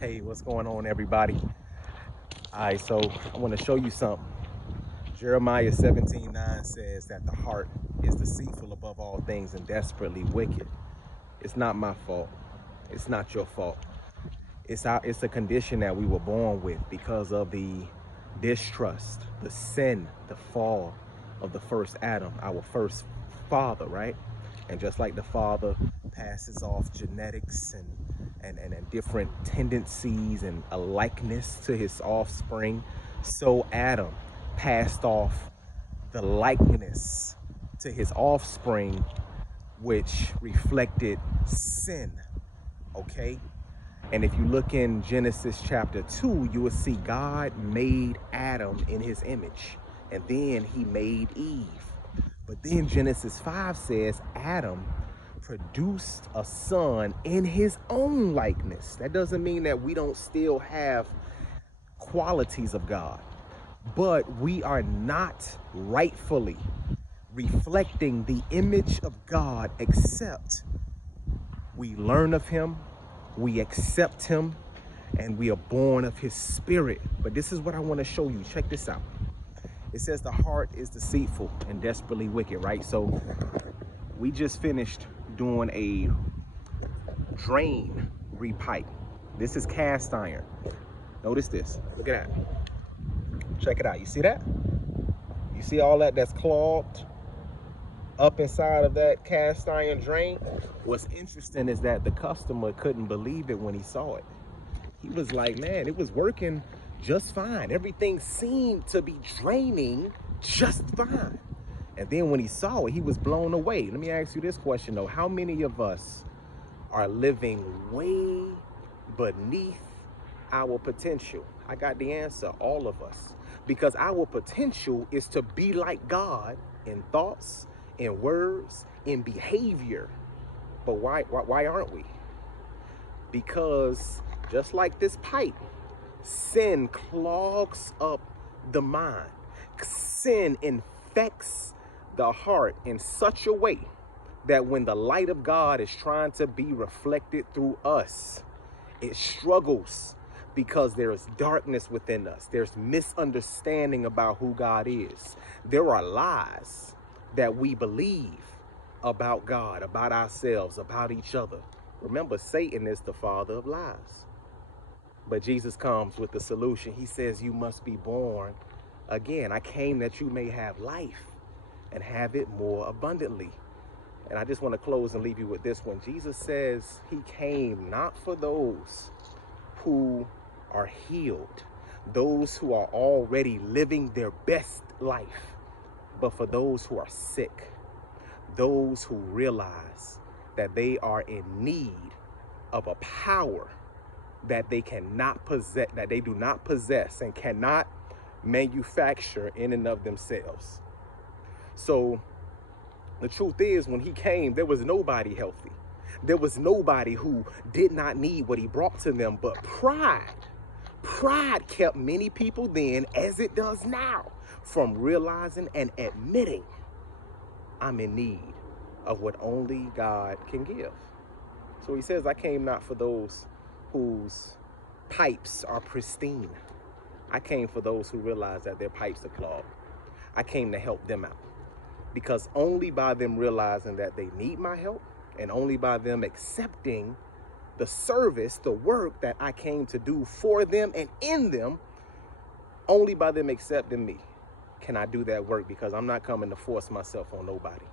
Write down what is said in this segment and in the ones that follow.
Hey, what's going on, everybody? All right, so I want to show you something. Jeremiah 17:9 says that the heart is deceitful above all things and desperately wicked. It's not my fault. It's not your fault. It's a condition that we were born with because of the distrust, the sin, the fall of the first Adam, our first father, right? And just like the father passes off genetics and different tendencies and a likeness to his offspring, so Adam passed off the likeness to his offspring, which reflected sin. Okay, and if you look in Genesis chapter 2, you will see God made Adam in his image, and then he made Eve. But then Genesis 5 says Adam produced a son in his own likeness. That doesn't mean that we don't still have qualities of God, but we are not rightfully reflecting the image of God except we learn of him, we accept him, and we are born of his spirit. But this is what I want to show you. Check this out. It says the heart is deceitful and desperately wicked, right? So we just finished doing a drain repipe. This is cast iron. Notice this. Look at that. Check it out. You see that? You see all that's clogged up inside of that cast iron drain? What's interesting is that the customer couldn't believe it when he saw it. He was like, man, it was working just fine. Everything seemed to be draining just fine. And then when he saw it, he was blown away. Let me ask you this question though. How many of us are living way beneath our potential? I got the answer, all of us. Because our potential is to be like God in thoughts, in words, in behavior. But why aren't we? Because just like this pipe, sin clogs up the mind. Sin infects the heart in such a way that when the light of God is trying to be reflected through us, it struggles because there is darkness within us. There's misunderstanding about who God is. There are lies that we believe about God, about ourselves, about each other. Remember, Satan is the father of lies. But Jesus comes with the solution. He says, you must be born again. I came that you may have life and have it more abundantly. And I just want to close and leave you with this one. Jesus says he came not for those who are healed, those who are already living their best life, but for those who are sick, those who realize that they are in need of a power that they cannot possess, that they do not possess and cannot manufacture in and of themselves. So the truth is, when he came, there was nobody healthy. There was nobody who did not need what he brought to them, but pride kept many people then, as it does now, from realizing and admitting, I'm in need of what only God can give. So he says, I came not for those whose pipes are pristine. I came for those who realize that their pipes are clogged. I came to help them out, because only by them realizing that they need my help, and only by them accepting the service, the work that I came to do for them and in them, only by them accepting me can I do that work, because I'm not coming to force myself on nobody.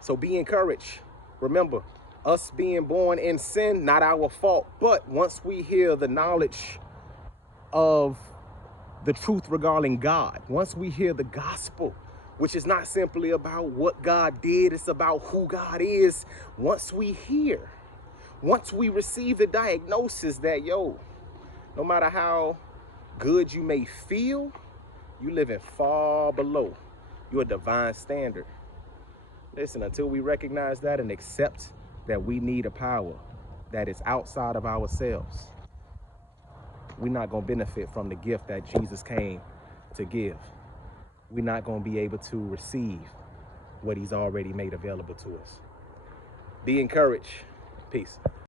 So be encouraged. Remember, us being born in sin, not our fault. But once we hear the knowledge of the truth regarding God, once we hear the gospel, which is not simply about what God did, it's about who God is. Once we receive the diagnosis that, no matter how good you may feel, you living far below your divine standard. Listen, until we recognize that and accept that we need a power that is outside of ourselves, we're not going to benefit from the gift that Jesus came to give. We're not going to be able to receive what he's already made available to us. Be encouraged. Peace.